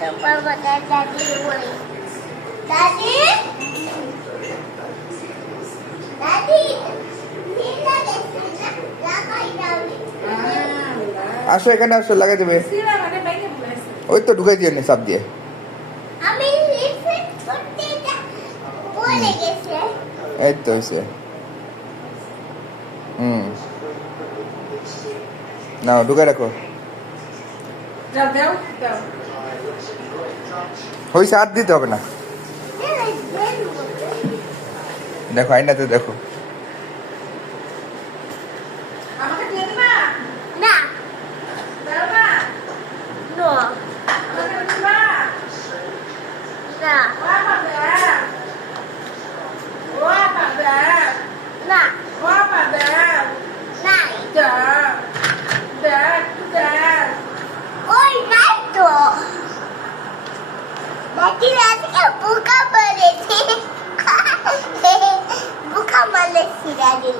Papa, Daddy, wait. Daddy? Daddy? আসো এখানে আসো লাগাই দেবে ওই তো ঢুকাই দিয়ে নে সাপ দিয়ে আমি লিফট করতে বলে গেছে এই তো হয়েছে নাও ঢুকাই রাখো হয়েছে আর দিতে হবে না দেখো আইনাতে দেখো না No. Na. Na. Oi, Naito. Daqui que buka balesi. Buka balesi dali.